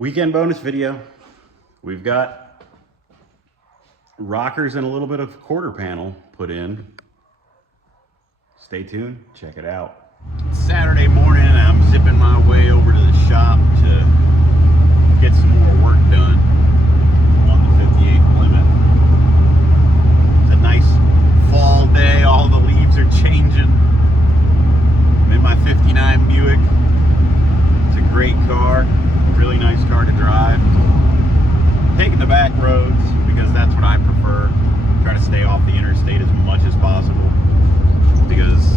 Weekend bonus video. We've got rockers and a little bit of quarter panel put in. Stay tuned, check it out. It's Saturday morning and I'm zipping my way over to the shop to get some more work done on the 58 Plymouth. It's a nice fall day, all the leaves are changing. I'm in my 59 Buick. It's a great car, really nice car to drive. Taking the back roads because that's what I prefer. Try to stay off the interstate as much as possible because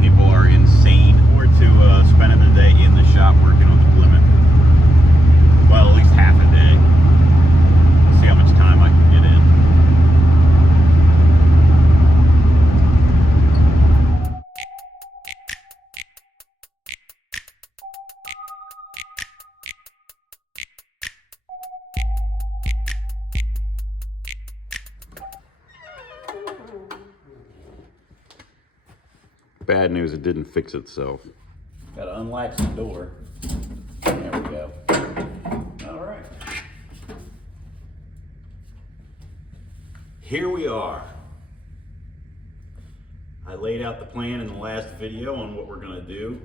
people are insane. Or to spending the day in the shop working on the Plymouth. Well, at least half a day. See how much time I can get in. Bad news, it didn't fix itself. Gotta unlatch the door. There we go. All right. Here we are. I laid out the plan in the last video on what we're gonna do.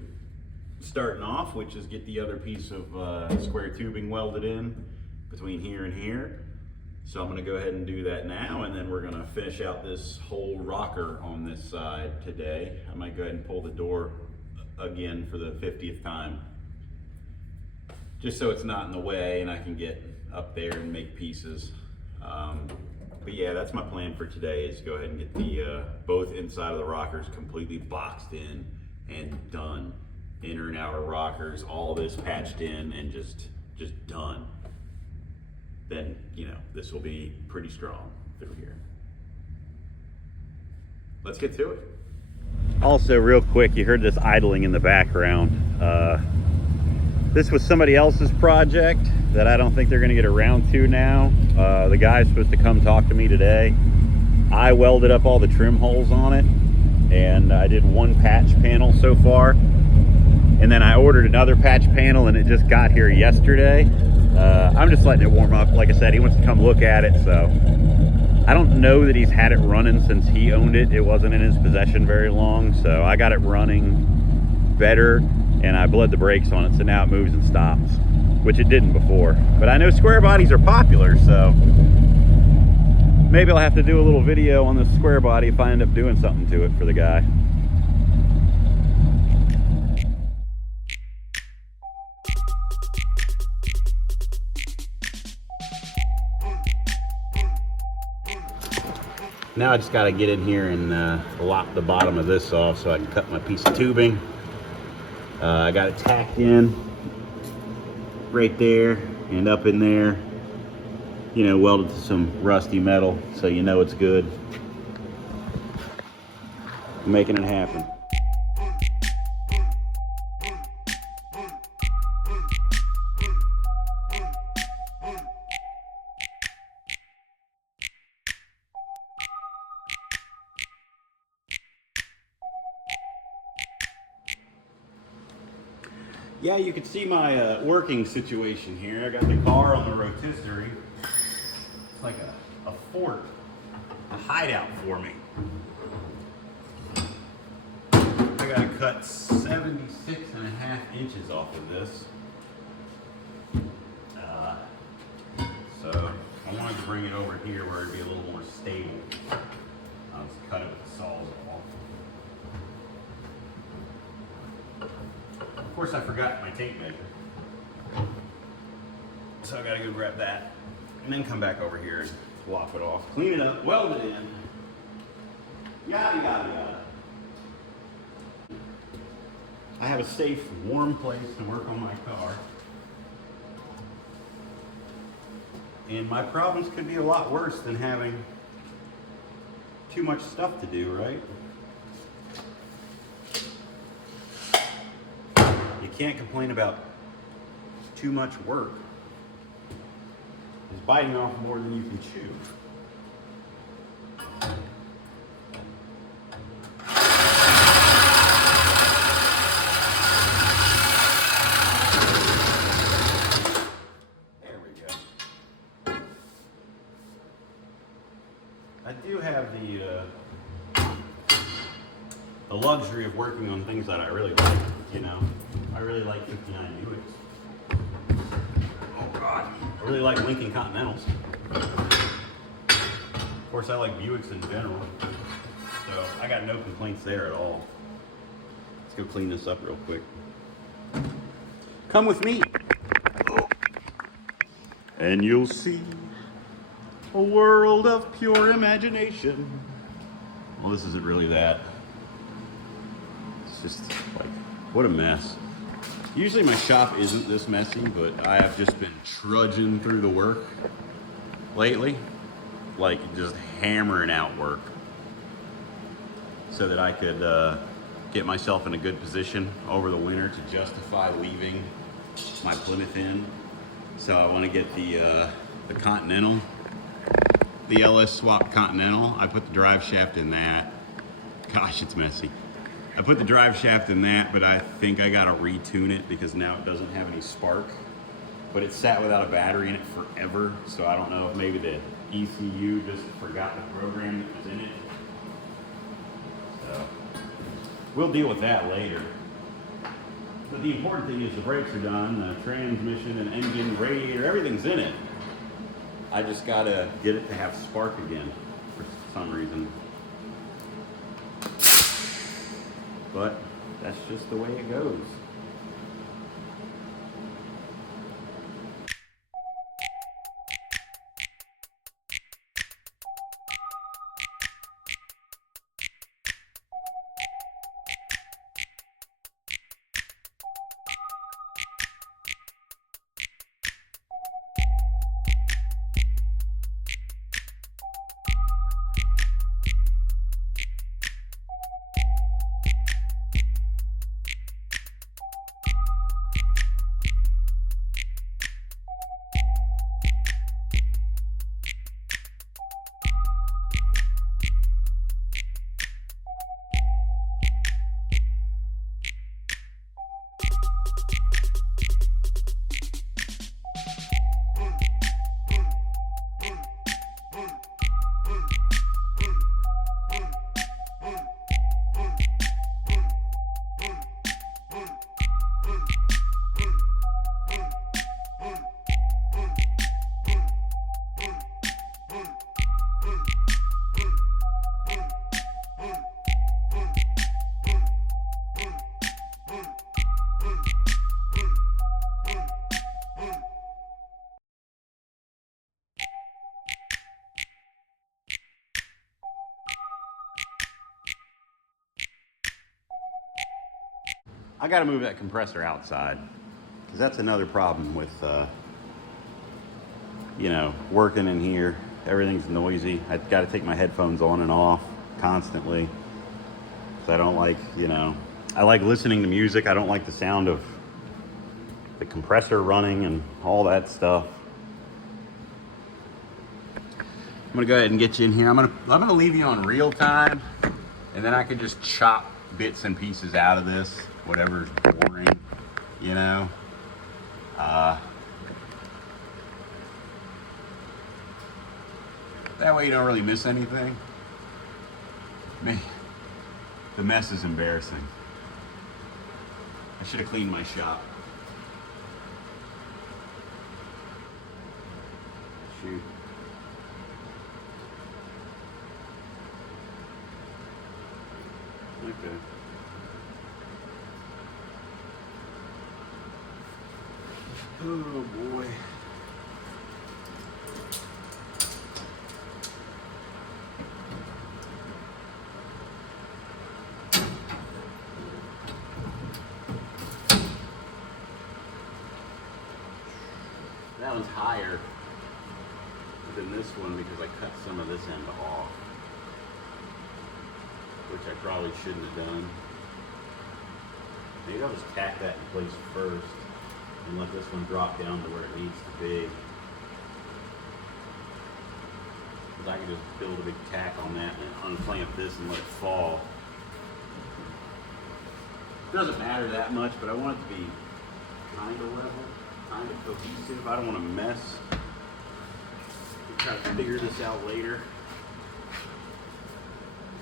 Starting off, which is get the other piece of square tubing welded in between here and here. So I'm gonna go ahead and do that now, and then we're gonna finish out this whole rocker on this side today. I might go ahead and pull the door again for the 50th time, just so it's not in the way and I can get up there and make pieces. But yeah, that's my plan for today, is go ahead and get the both inside of the rockers completely boxed in and done. Inner and outer rockers, all this patched in and just done. Then, you know, this will be pretty strong through here. Let's get to it. Also, real quick, you heard this idling in the background. This was somebody else's project that I don't think they're gonna get around to now. The guy's supposed to come talk to me today. I welded up all the trim holes on it, and I did one patch panel so far. And then I ordered another patch panel and it just got here yesterday. I'm just letting it warm up. Like I said, he wants to come look at it, so I don't know that he's had it running since he owned it. It wasn't in his possession very long, so I got it running better and I bled the brakes on it, so now it moves and stops, which it didn't before. But I know square bodies are popular, so maybe I'll have to do a little video on this square body if I end up doing something to it for the guy. Now I just got to get in here and lop the bottom of this off so I can cut my piece of tubing. I got it tacked in right there and up in there. You know, welded to some rusty metal so you know it's good. I'm making it happen. Yeah, you can see my working situation here. I got the car on the rotisserie. It's like a fort, a hideout for me. I gotta cut 76.5 inches off of this. So I wanted to bring it over here where it'd be a little more stable. I'll just cut it with the sawzall. Of course, I forgot my tape measure, so I gotta go grab that and then come back over here and lop it off, clean it up, weld it in, yada yada yada. I have a safe, warm place to work on my car, and my problems could be a lot worse than having too much stuff to do, right? You can't complain about too much work. It's biting off more than you can chew. have the luxury of working on things that I really like, you know. I really like 59 Buicks. Oh God. I really like Lincoln Continentals. Of course, I like Buicks in general. So I got no complaints there at all. Let's go clean this up real quick. Come with me. And you'll see a world of pure imagination. Well, this isn't really that. It's just like, what a mess. Usually my shop isn't this messy, but I have just been trudging through the work lately. Like just hammering out work so that I could get myself in a good position over the winter to justify leaving my Plymouth in. So I want to get the Continental, the LS swapped Continental. I put the drive shaft in that. Gosh, it's messy. I put the drive shaft in that, but I think I gotta retune it because now it doesn't have any spark. But it sat without a battery in it forever, so I don't know if maybe the ECU just forgot the program that was in it. So we'll deal with that later. But the important thing is the brakes are done, the transmission and engine, radiator, everything's in it. I just gotta get it to have spark again for some reason. But that's just the way it goes. I gotta move that compressor outside because that's another problem with, you know, working in here. Everything's noisy. I gotta take my headphones on and off constantly because I don't like, you know, I like listening to music. I don't like the sound of the compressor running and all that stuff. I'm gonna go ahead and get you in here. I'm gonna leave you on real time, and then I can just chop bits and pieces out of this, whatever's boring, you know. That way you don't really miss anything. Man, the mess is embarrassing. I should have cleaned my shop. Shoot. Okay. Oh boy. That one's higher than this one because I cut some of this end off, which I probably shouldn't have done. Maybe I'll just tack that in place first and let this one drop down to where it needs to be. Because I can just build a big tack on that and unclamp this and let it fall. It doesn't matter that much, but I want it to be kind of level, kind of cohesive. I don't want to mess. We'll try to figure this out later.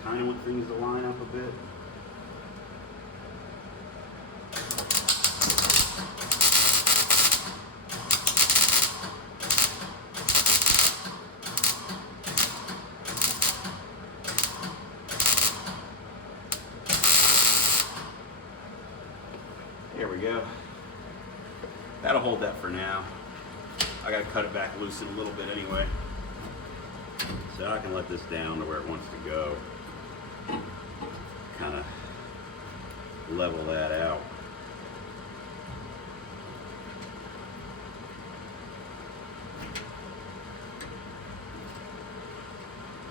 kind of want things to line up a bit. There we go. That'll hold that for now. I gotta cut it back, loosen a little bit anyway. So I can let this down to where it wants to go. Kind of level that out.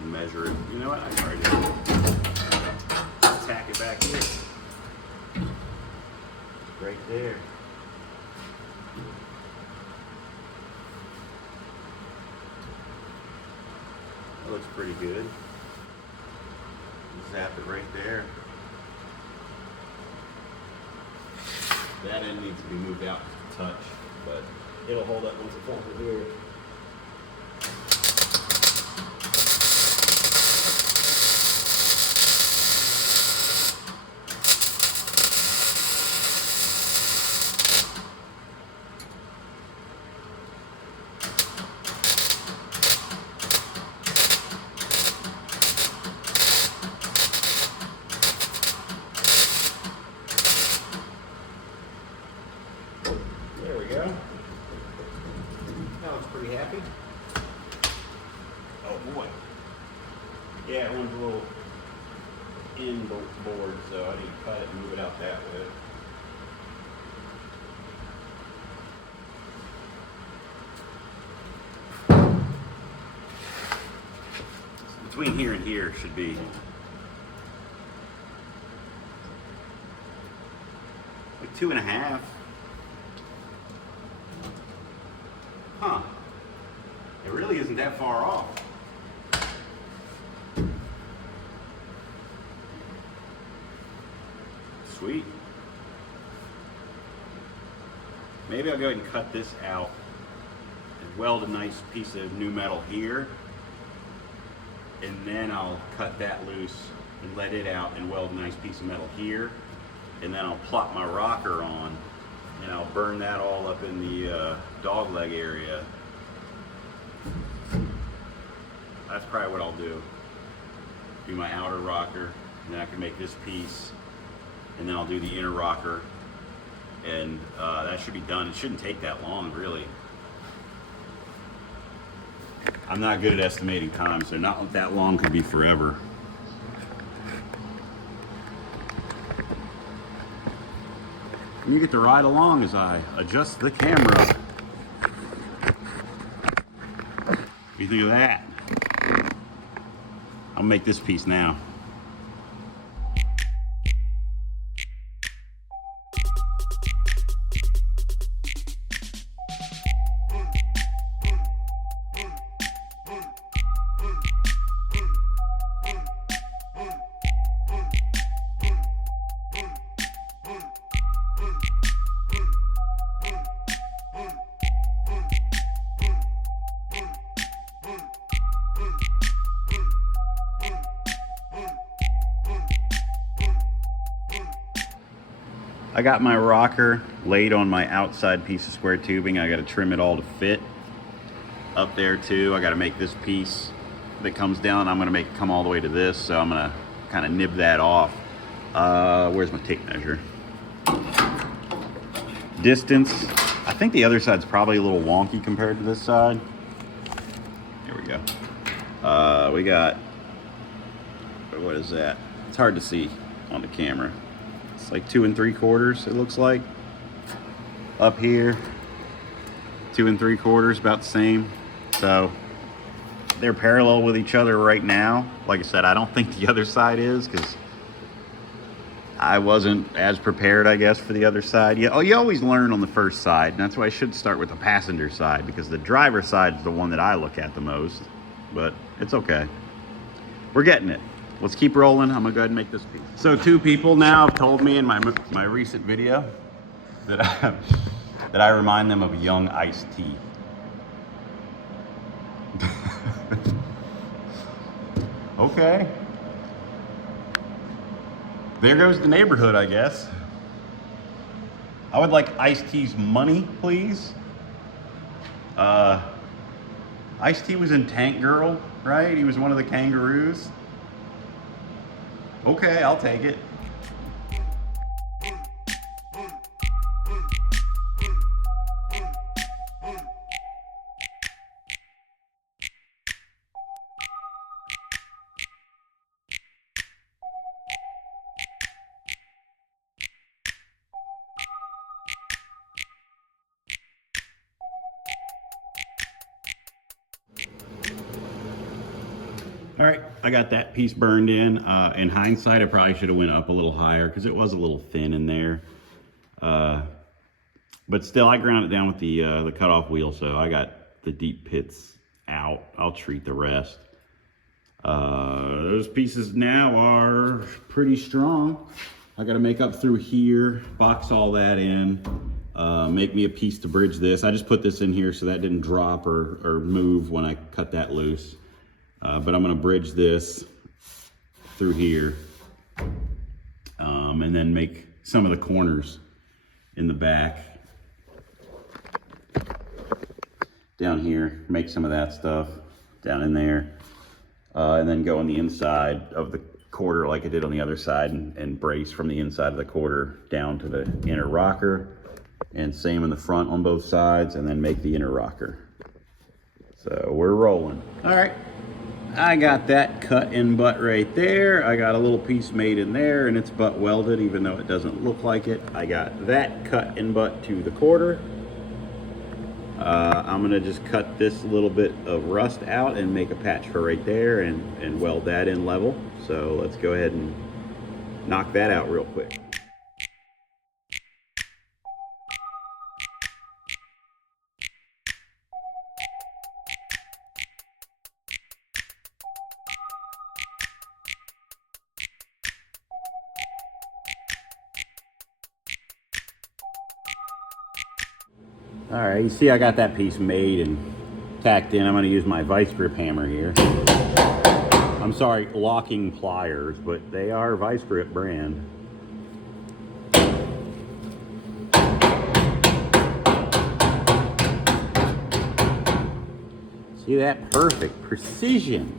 Measure it. You know what? I can already tack it back in. Right there. That looks pretty good. Zap it right there. That end needs to be moved out to touch, but it'll hold up once it's over here. There we go. That looks pretty happy. Oh boy. Yeah, it runs a little in board, so I need to cut it and move it out that way. Between here and here should be like 2.5. Huh. It really isn't that far off. Sweet. Maybe I'll go ahead and cut this out and weld a nice piece of new metal here. And then I'll cut that loose and let it out and weld a nice piece of metal here. And then I'll plop my rocker on and I'll burn that all up in the dog leg area. That's probably what I'll do. Do my outer rocker, and then I can make this piece, and then I'll do the inner rocker, and that should be done. It shouldn't take that long, really. I'm not good at estimating time, so not that long could be forever. And you get to ride along as I adjust the camera. What do you think of that? I'll make this piece now. I got my rocker laid on my outside piece of square tubing. I got to trim it all to fit. Up there too, I got to make this piece that comes down. I'm going to make it come all the way to this, so I'm going to kind of nib that off. Where's my tape measure? Distance. I think the other side's probably a little wonky compared to this side. Here we go. We got, what is that? It's hard to see on the camera. It's like 2 3/4, it looks like. Up here, 2 3/4, about the same. So they're parallel with each other right now. Like I said, I don't think the other side is, because I wasn't as prepared, I guess, for the other side. You always learn on the first side, and that's why I should start with the passenger side, because the driver side is the one that I look at the most. But it's okay. We're getting it. Let's keep rolling. I'm gonna go ahead and make this piece. So 2 people now have told me in my recent video that I remind them of a young iced tea. Okay. There goes the neighborhood, I guess. I would like Ice-T's money, please. Ice-T was in Tank Girl, right? He was one of the kangaroos. Okay, I'll take it. All right, I got that piece burned in. In hindsight, I probably should have went up a little higher because it was a little thin in there. But still, I ground it down with the cutoff wheel, so I got the deep pits out. I'll treat the rest. Those pieces now are pretty strong. I got to make up through here, box all that in, make me a piece to bridge this. I just put this in here so that didn't drop or move when I cut that loose. But I'm going to bridge this through here, and then make some of the corners in the back down here, make some of that stuff down in there, and then go on the inside of the quarter like I did on the other side, and brace from the inside of the quarter down to the inner rocker, and same in the front on both sides, and then make the inner rocker. So we're rolling. All right. I got that cut in butt right there. I got a little piece made in there and it's butt welded even though it doesn't look like it. I got that cut in butt to the quarter. I'm gonna just cut this little bit of rust out and make a patch for right there and weld that in level. So let's go ahead and knock that out real quick. All right, you see I got that piece made and tacked in. I'm going to use my vice grip hammer here. I'm sorry, locking pliers, but they are vice grip brand. See that? Perfect precision.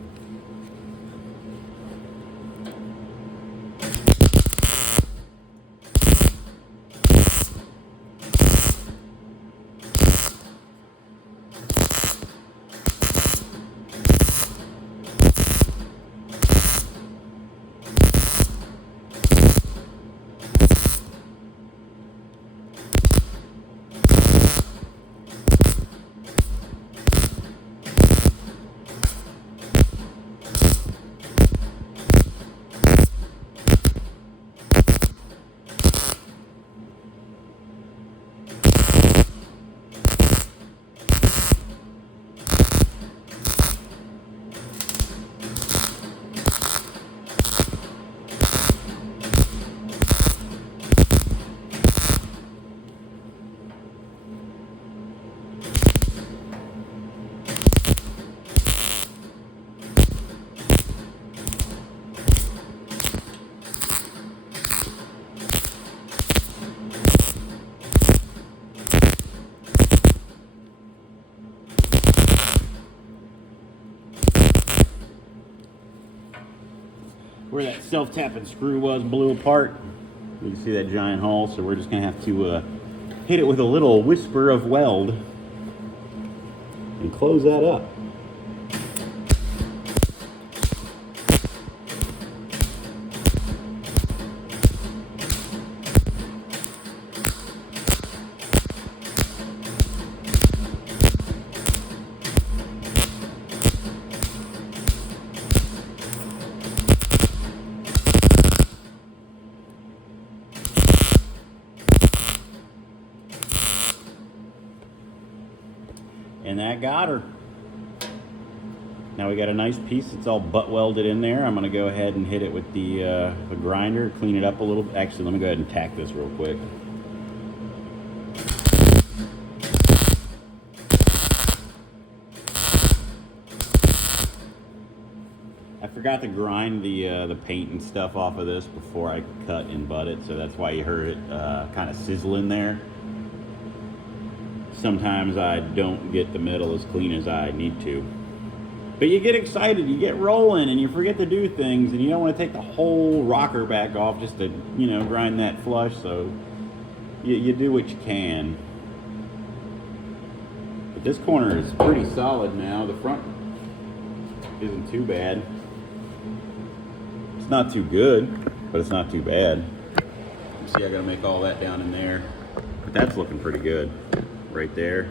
Where that self-tapping screw was blew apart. You can see that giant hole, so we're just gonna have to hit it with a little whisper of weld and close that up. And that got her. Now we got a nice piece. It's all butt welded in there. I'm going to go ahead and hit it with the grinder, clean it up a little. Actually, let me go ahead and tack this real quick. I forgot to grind the paint and stuff off of this before I cut and butt it, so that's why you heard it kind of sizzling there. Sometimes I don't get the metal as clean as I need to. But you get excited, you get rolling, and you forget to do things, and you don't want to take the whole rocker back off just to, you know, grind that flush, so you do what you can. But this corner is pretty solid now. The front isn't too bad. It's not too good, but it's not too bad. You see, I gotta make all that down in there, but that's looking pretty good. Right there,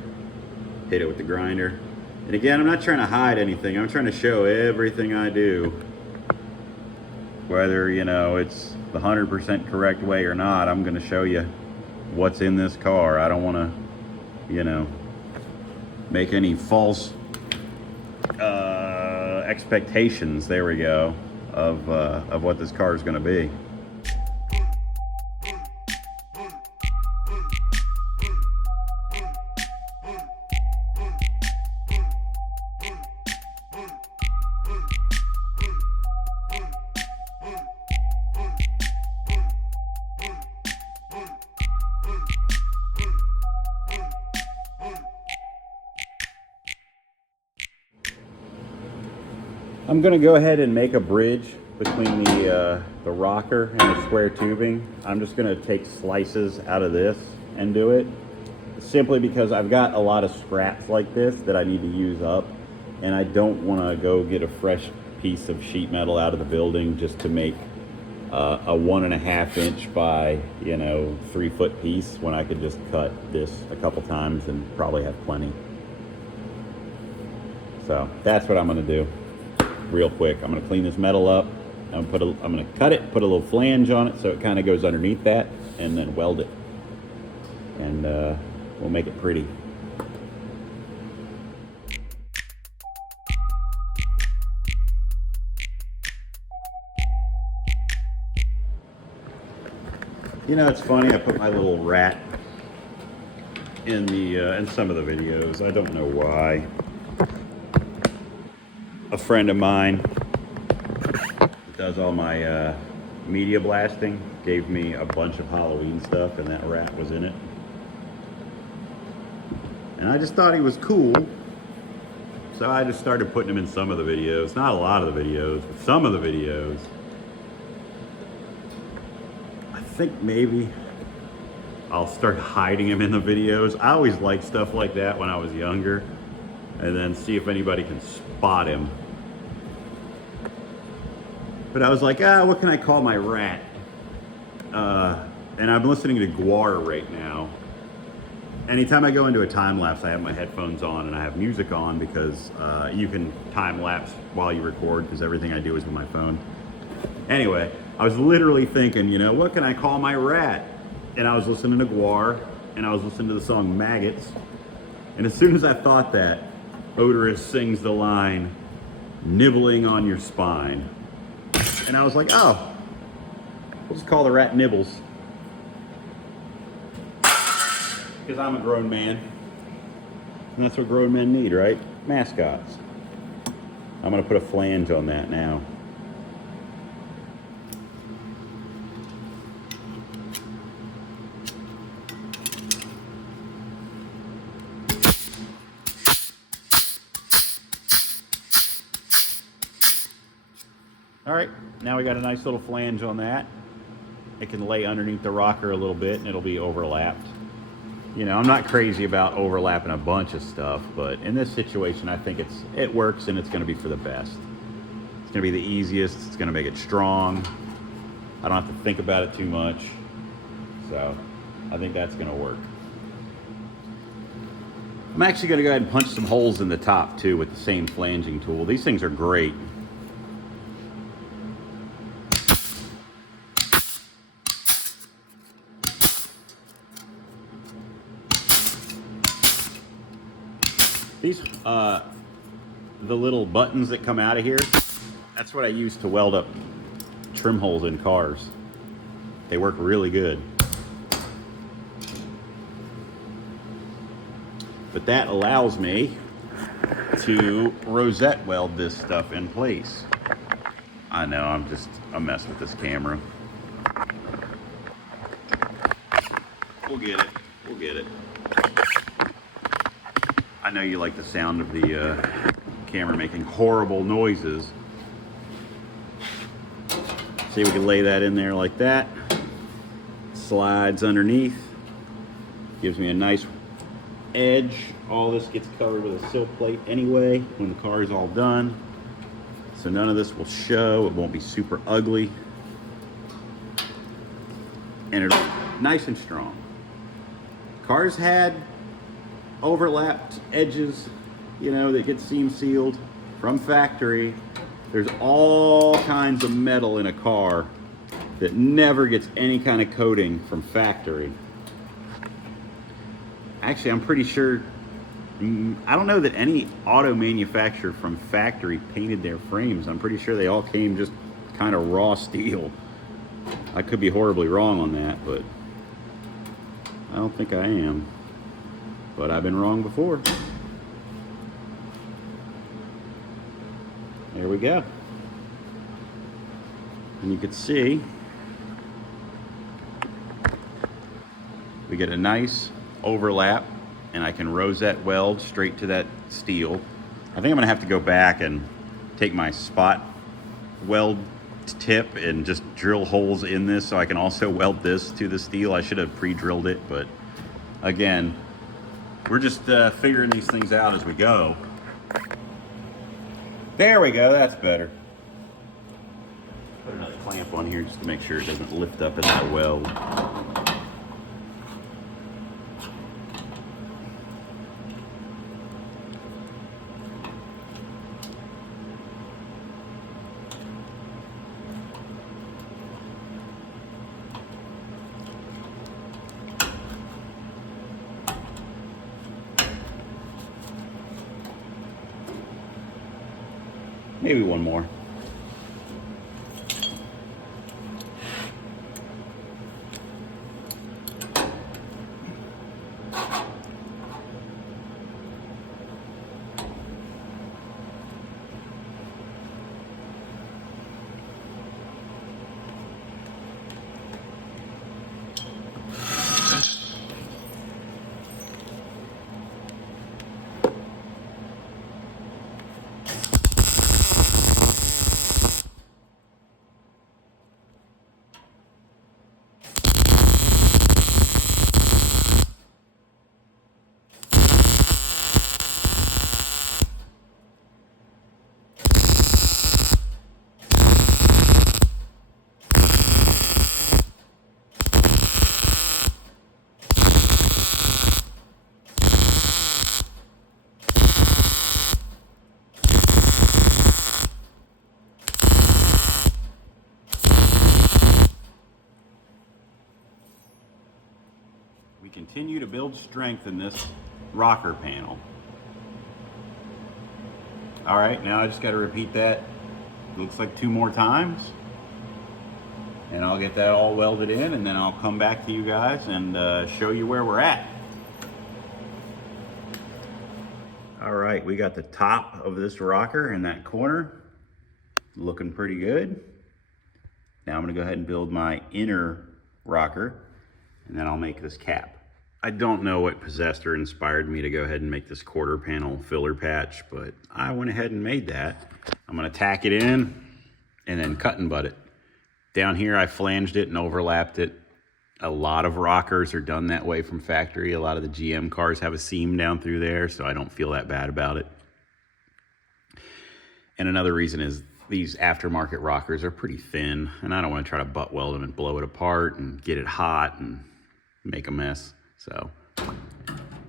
hit it with the grinder. And again, I'm not trying to hide anything. I'm trying to show everything I do. Whether, you know, it's the 100% correct way or not, I'm gonna show you what's in this car. I don't wanna, you know, make any false expectations, there we go, of what this car is gonna be. I'm going to go ahead and make a bridge between the rocker and the square tubing. I'm just going to take slices out of this and do it, simply because I've got a lot of scraps like this that I need to use up, and I don't want to go get a fresh piece of sheet metal out of the building just to make a 1.5 inch by, you know, 3 foot piece, when I could just cut this a couple times and probably have plenty. So that's what I'm going to do. Real quick, I'm going to clean this metal up. I'm going to cut it, put a little flange on it so it kind of goes underneath that, and then weld it, and we'll make it pretty. You know, it's funny, I put my little rat in some of the videos. I don't know why. A friend of mine that does all my media blasting gave me a bunch of Halloween stuff, and that rat was in it. And I just thought he was cool, so I just started putting him in some of the videos. Not a lot of the videos, but some of the videos. I think maybe I'll start hiding him in the videos. I always liked stuff like that when I was younger, and then see if anybody can spot him. But I was like, what can I call my rat? And I'm listening to Guar right now. Anytime I go into a time lapse, I have my headphones on and I have music on, because you can time lapse while you record, because everything I do is with my phone. Anyway, I was literally thinking, you know, what can I call my rat? And I was listening to Guar, and I was listening to the song Maggots. And as soon as I thought that, Odorous sings the line, "Nibbling on your spine." And I was like, oh, we'll just call the rat Nibbles. Because I'm a grown man. And that's what grown men need, right? Mascots. I'm going to put a flange on that now. All right, now we got a nice little flange on that. It can lay underneath the rocker a little bit, and it'll be overlapped. You know, I'm not crazy about overlapping a bunch of stuff, but in this situation, I think it works, and it's going to be for the best. It's going to be the easiest. It's going to make it strong. I don't have to think about it too much. So I think that's going to work. I'm actually going to go ahead and punch some holes in the top too with the same flanging tool. These things are great. These, the little buttons that come out of here, that's what I use to weld up trim holes in cars. They work really good. But that allows me to rosette weld this stuff in place. I know, I'm just a mess with this camera. We'll get it. We'll get it. I know you like the sound of the camera making horrible noises. See, we can lay that in there like that. Slides underneath. Gives me a nice edge. All this gets covered with a silk plate anyway when the car is all done. So none of this will show. It won't be super ugly. And it's nice and strong. Cars had overlapped edges, you know, that get seam sealed from factory. There's all kinds of metal in a car that never gets any kind of coating from factory. Actually, I'm pretty sure, I don't know that any auto manufacturer from factory painted their frames. I'm pretty sure they all came just kind of raw steel. I could be horribly wrong on that, but I don't think I am. But I've been wrong before. There we go. And you can see we get a nice overlap, and I can rosette weld straight to that steel. I think I'm gonna have to go back and take my spot weld tip and just drill holes in this so I can also weld this to the steel. I should have pre-drilled it, but again, we're just figuring these things out as we go. There we go, that's better. Put another clamp on here just to make sure it doesn't lift up in that weld. Maybe one more. We continue to build strength in this rocker panel. All right, now I just got to repeat that, looks like 2 more times. And I'll get that all welded in, and then I'll come back to you guys and show you where we're at. All right, we got the top of this rocker in that corner looking pretty good. Now I'm gonna go ahead and build my inner rocker, and then I'll make this cap. I don't know what possessed or inspired me to go ahead and make this quarter panel filler patch, but I went ahead and made that. I'm gonna tack it in and then cut and butt it. Down here I flanged it and overlapped it. A lot of rockers are done that way from factory. A lot of the GM cars have a seam down through there, so I don't feel that bad about it. And another reason is these aftermarket rockers are pretty thin, and I don't want to try to butt weld them and blow it apart and get it hot and make a mess. So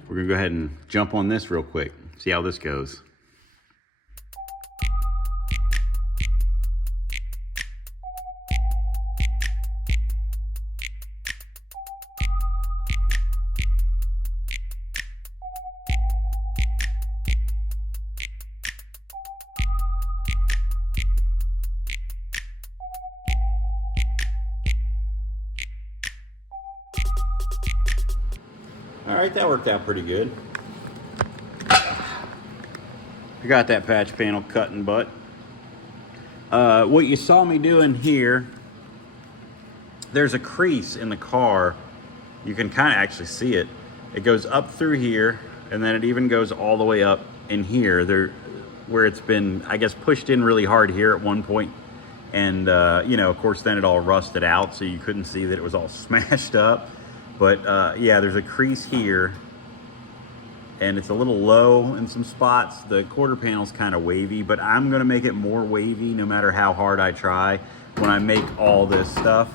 we're gonna go ahead and jump on this real quick, see how this goes. All right, that worked out pretty good. I got that patch panel cut and butt. What you saw me doing here, there's a crease in the car. You can kind of actually see it. It goes up through here, and then it even goes all the way up in here, there, where it's been, I guess, pushed in really hard here at one point. And, you know, of course, then it all rusted out, so you couldn't see that it was all smashed up. But, yeah, there's a crease here, and it's a little low in some spots. The quarter panel's kind of wavy, but I'm going to make it more wavy no matter how hard I try when I make all this stuff.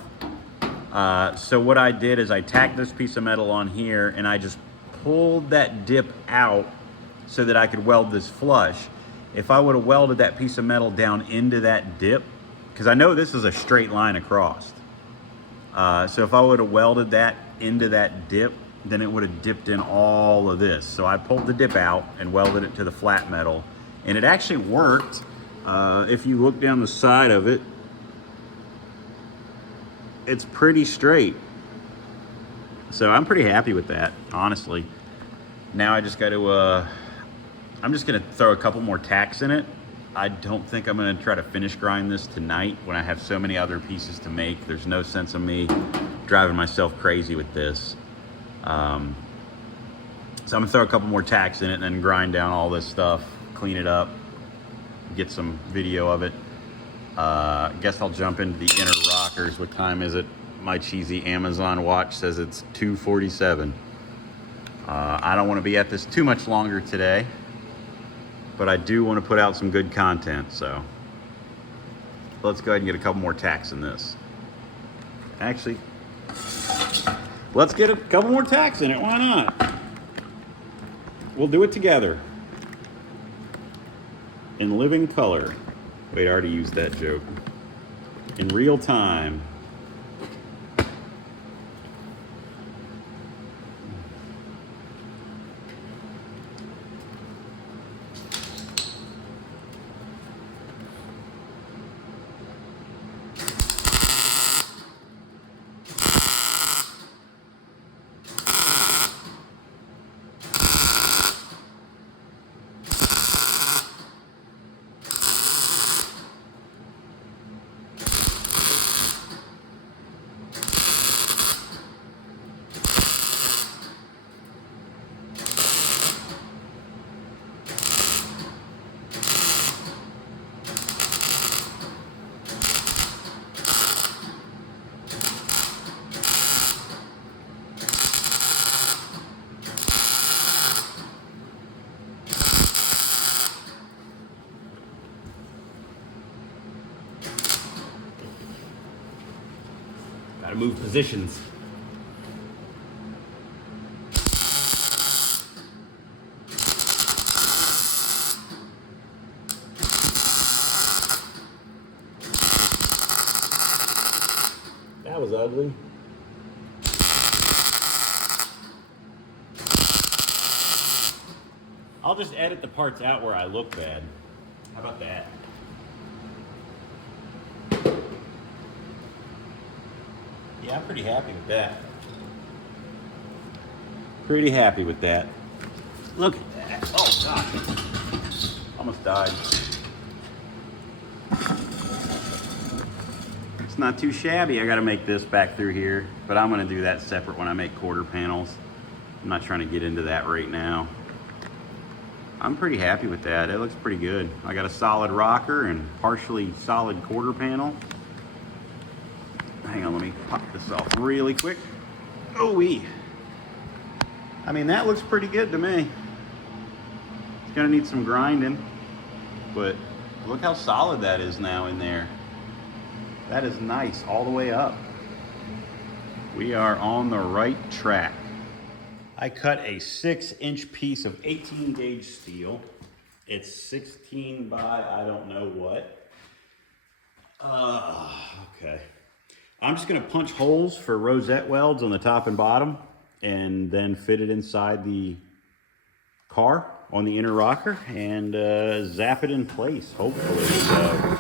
So what I did is I tacked this piece of metal on here, and I just pulled that dip out so that I could weld this flush. If I would have welded that piece of metal down into that dip, because I know this is a straight line across. So if I would have welded that into that dip, then it would have dipped in all of this. So I pulled the dip out and welded it to the flat metal, and it actually worked. If you look down the side of it, it's pretty straight. So I'm pretty happy with that, honestly. Now I just got to, I'm just gonna throw a couple more tacks in it. I don't think I'm gonna try to finish grind this tonight when I have so many other pieces to make. There's no sense of me driving myself crazy with this. So I'm gonna throw a couple more tacks in it and then grind down all this stuff, clean it up, get some video of it. Guess I'll jump into the inner rockers. What time is it? My cheesy Amazon watch says it's 2:47. I don't want to be at this too much longer today, but I do want to put out some good content, so let's go ahead and get a couple more tacks in this. Actually, let's get a couple more tacks in it. Why not? We'll do it together in living color. Wait, I already used that joke. In real time. Gotta move positions. That was ugly. I'll just edit the parts out where I look bad. How about that? Yeah, I'm pretty happy with that. Pretty happy with that. Look at that. Oh, gosh. Almost died. It's not too shabby. I got to make this back through here, but I'm going to do that separate when I make quarter panels. I'm not trying to get into that right now. I'm pretty happy with that. It looks pretty good. I got a solid rocker and partially solid quarter panel. Hang on, let me pop this off really quick. Oh-wee. I mean, that looks pretty good to me. It's gonna need some grinding, but look how solid that is now in there. That is nice all the way up. We are on the right track. I cut a 6-inch piece of 18 gauge steel. It's 16 by I don't know what. Okay. I'm just gonna punch holes for rosette welds on the top and bottom and then fit it inside the car on the inner rocker and zap it in place, hopefully. So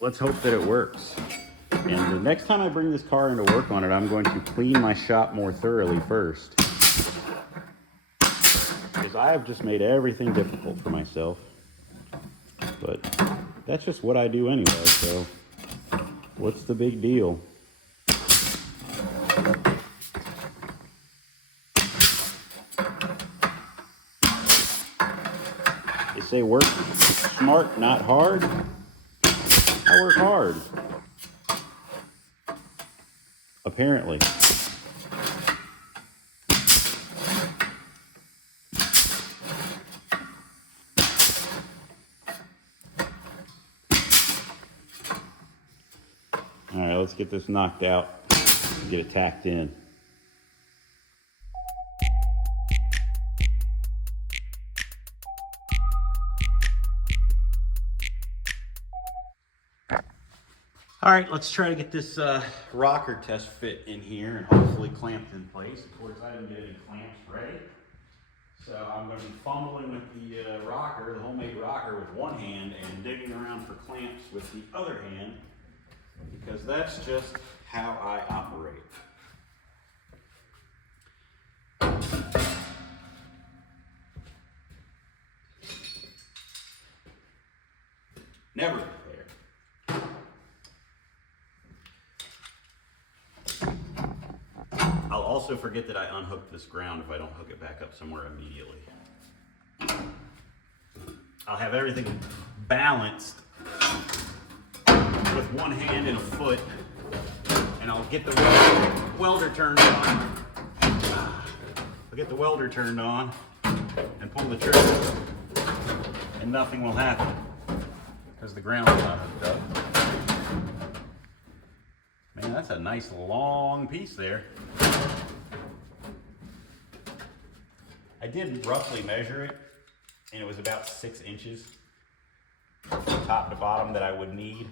let's hope that it works. And the next time I bring this car into work on it, I'm going to clean my shop more thoroughly first. Because I have just made everything difficult for myself. But that's just what I do anyway, so what's the big deal? They say work smart, not hard. I work hard. Apparently. All right, let's get this knocked out and get it tacked in. All right, let's try to get this rocker test fit in here and hopefully clamped in place. Of course, I didn't get any clamps ready. So I'm going to be fumbling with the rocker, the homemade rocker, with one hand and digging around for clamps with the other hand, because that's just how I operate. Never prepared. I'll also forget that I unhooked this ground if I don't hook it back up somewhere immediately. I'll have everything balanced with one hand and a foot, and I'll get the welder turned on. I'll get the welder turned on and pull the trigger, and nothing will happen because the ground's not hooked up. Man, that's a nice long piece there. I did roughly measure it, and it was about 6 inches from top to bottom that I would need.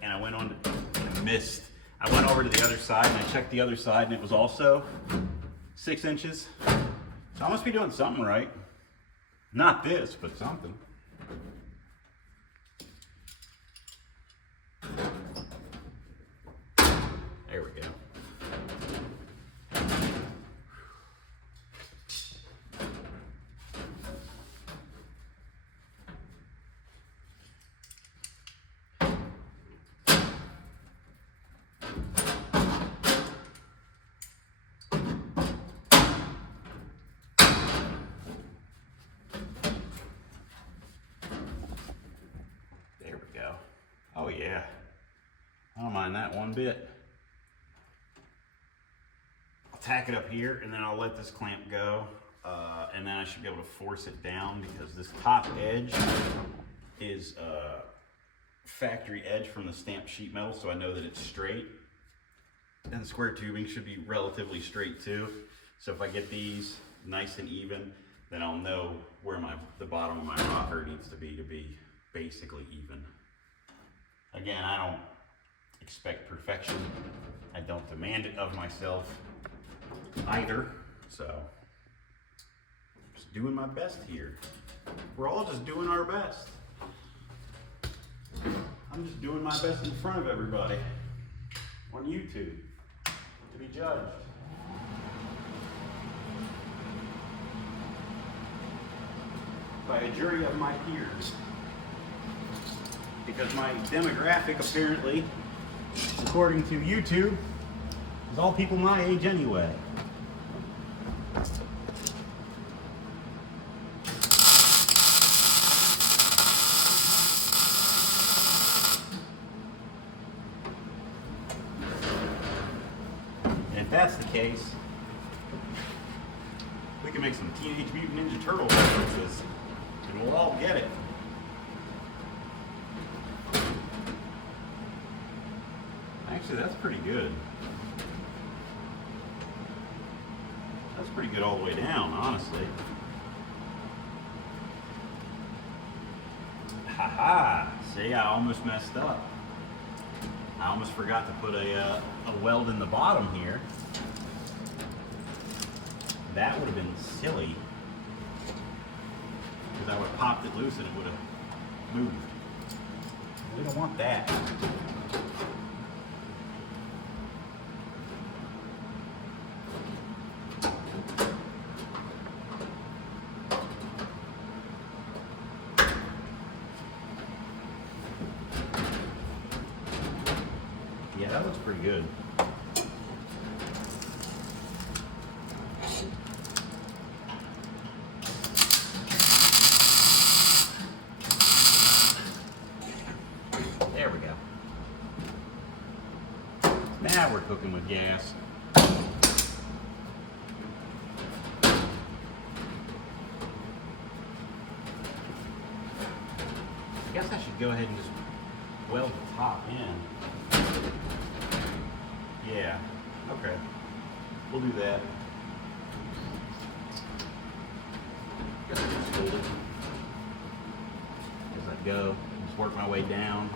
And I went on and missed. I went over to the other side and I checked the other side, and it was also 6 inches. So I must be doing something right. Not this, but something. There we go. There we go. Oh yeah. I don't mind that one bit. I'll tack it up here, and then I'll let this clamp go, and then I should be able to force it down, because this top edge is factory edge from the stamped sheet metal, so I know that it's straight. And the square tubing should be relatively straight too. So if I get these nice and even, then I'll know where the bottom of my rocker needs to be basically even. Again, I don't expect perfection. I don't demand it of myself either. So, just doing my best here. We're all just doing our best. I'm just doing my best in front of everybody on YouTube to be judged. By a jury of my peers. Because my demographic, apparently, according to YouTube, is all people my age anyway. And if that's the case, we can make some Teenage Mutant Ninja Turtle references, and we'll all get it. Actually, that's pretty good. That's pretty good all the way down, honestly. Haha! See, I almost messed up. I almost forgot to put a weld in the bottom here. That would have been silly, because I would have popped it loose and it would have moved. We don't want that. pretty good. There we go. Now we're cooking with gas. I guess I should go ahead and just weld the top in. Yeah, okay. We'll do that. Guess I'll just hold it as I go. Just work my way down.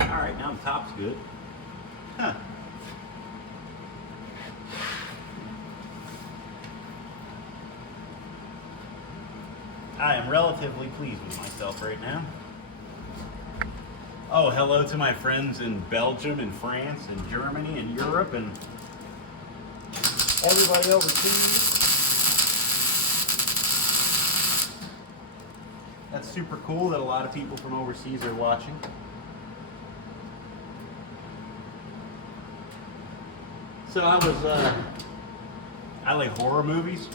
Alright, now the top's good. Huh. I am relatively pleased with myself right now. Oh, hello to my friends in Belgium and France and Germany and Europe and everybody overseas. That's super cool that a lot of people from overseas are watching. So I like horror movies.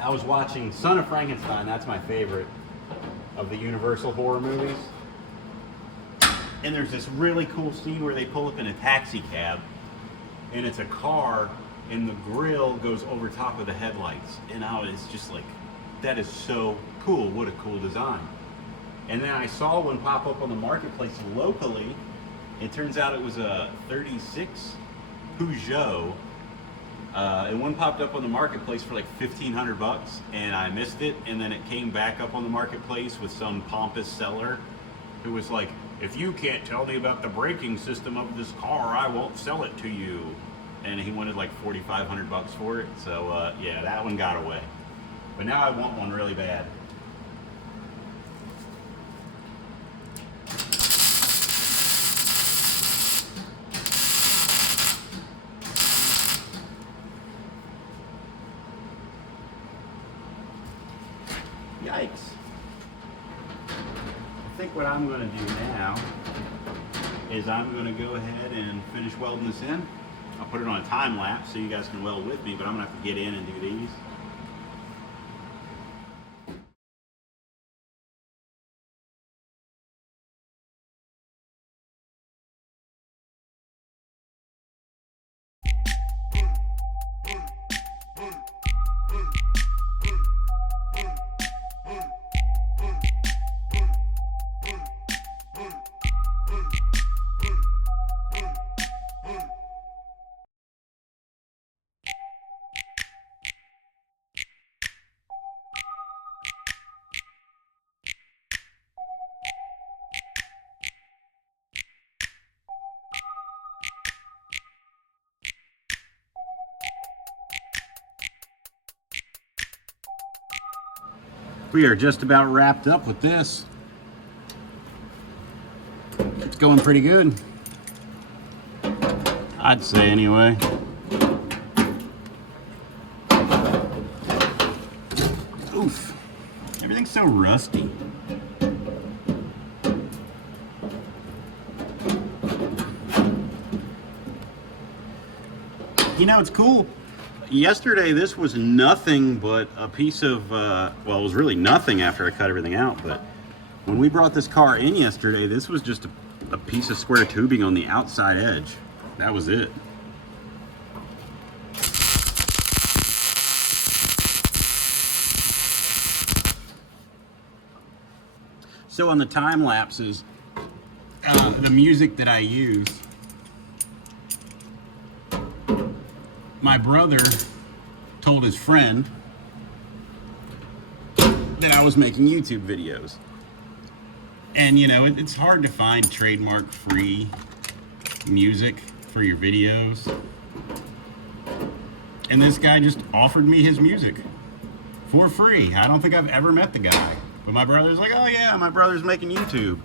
I was watching Son of Frankenstein, that's my favorite of the Universal horror movies. And there's this really cool scene where they pull up in a taxi cab and it's a car and the grill goes over top of the headlights. And it's just like, that is so cool, what a cool design. And then I saw one pop up on the marketplace locally. It turns out it was a 36 Peugeot, and one popped up on the marketplace for like $1,500, and I missed it. And then it came back up on the marketplace with some pompous seller who was like, "If you can't tell me about the braking system of this car, I won't sell it to you." And he wanted like $4,500 for it. So yeah, that one got away. But now I want one really bad. Yikes. I think what I'm going to do now is I'm going to go ahead and finish welding this in. I'll put it on a time lapse so you guys can weld with me, but I'm going to have to get in and do these. We are just about wrapped up with this. It's going pretty good, I'd say anyway. Oof, everything's so rusty. You know, it's cool. Yesterday, this was nothing but a piece of, well, it was really nothing after I cut everything out, but when we brought this car in yesterday, this was just a piece of square tubing on the outside edge. That was it. So on the time lapses, the music that I use my brother told his friend that I was making YouTube videos. And you know, it's hard to find trademark free music for your videos. And this guy just offered me his music for free. I don't think I've ever met the guy. But my brother's like, oh yeah, my brother's making YouTube.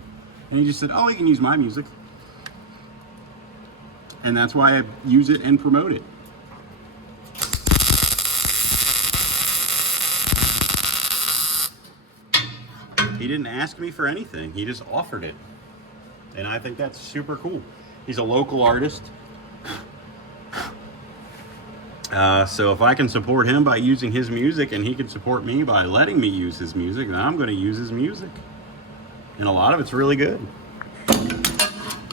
And he just said, oh, he can use my music. And that's why I use it and promote it. He didn't ask me for anything. He just offered it. And I think that's super cool. He's a local artist. So if I can support him by using his music and he can support me by letting me use his music, then I'm going to use his music. And a lot of it's really good.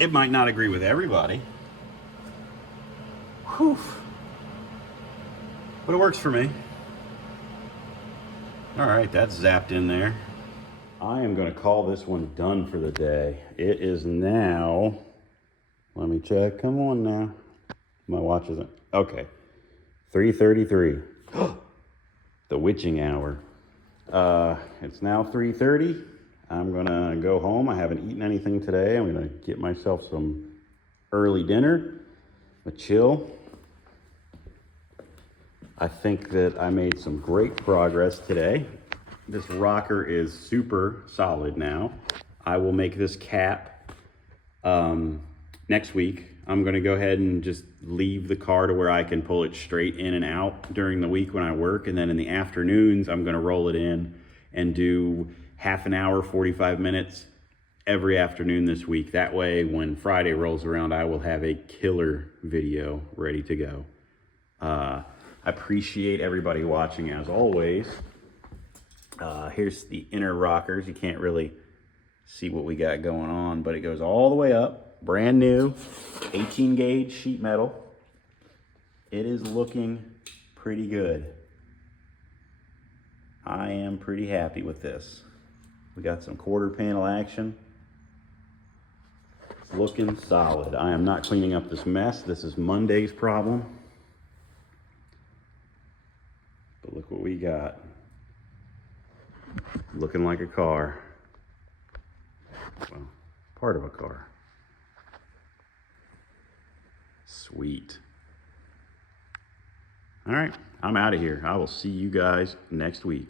It might not agree with everybody. Whew. But it works for me. All right, that's zapped in there. I am going to call this one done for the day. It is now, let me check, come on now. My watch isn't, okay. 3:33. The witching hour. It's now 3:30. I'm gonna go home. I haven't eaten anything today. I'm gonna get myself some early dinner, a chill. I think that I made some great progress today. This rocker is super solid now. I will make this cap next week. I'm gonna go ahead and just leave the car to where I can pull it straight in and out during the week when I work. And then in the afternoons, I'm gonna roll it in and do half an hour, 45 minutes every afternoon this week. That way, when Friday rolls around, I will have a killer video ready to go. I appreciate everybody watching as always. Here's the inner rockers. You can't really see what we got going on, but it goes all the way up. Brand new, 18 gauge sheet metal. It is looking pretty good. I am pretty happy with this. We got some quarter panel action. It's looking solid. I am not cleaning up this mess. This is Monday's problem. But look what we got. Looking like a car. Well, part of a car. Sweet. All right, I'm out of here. I will see you guys next week.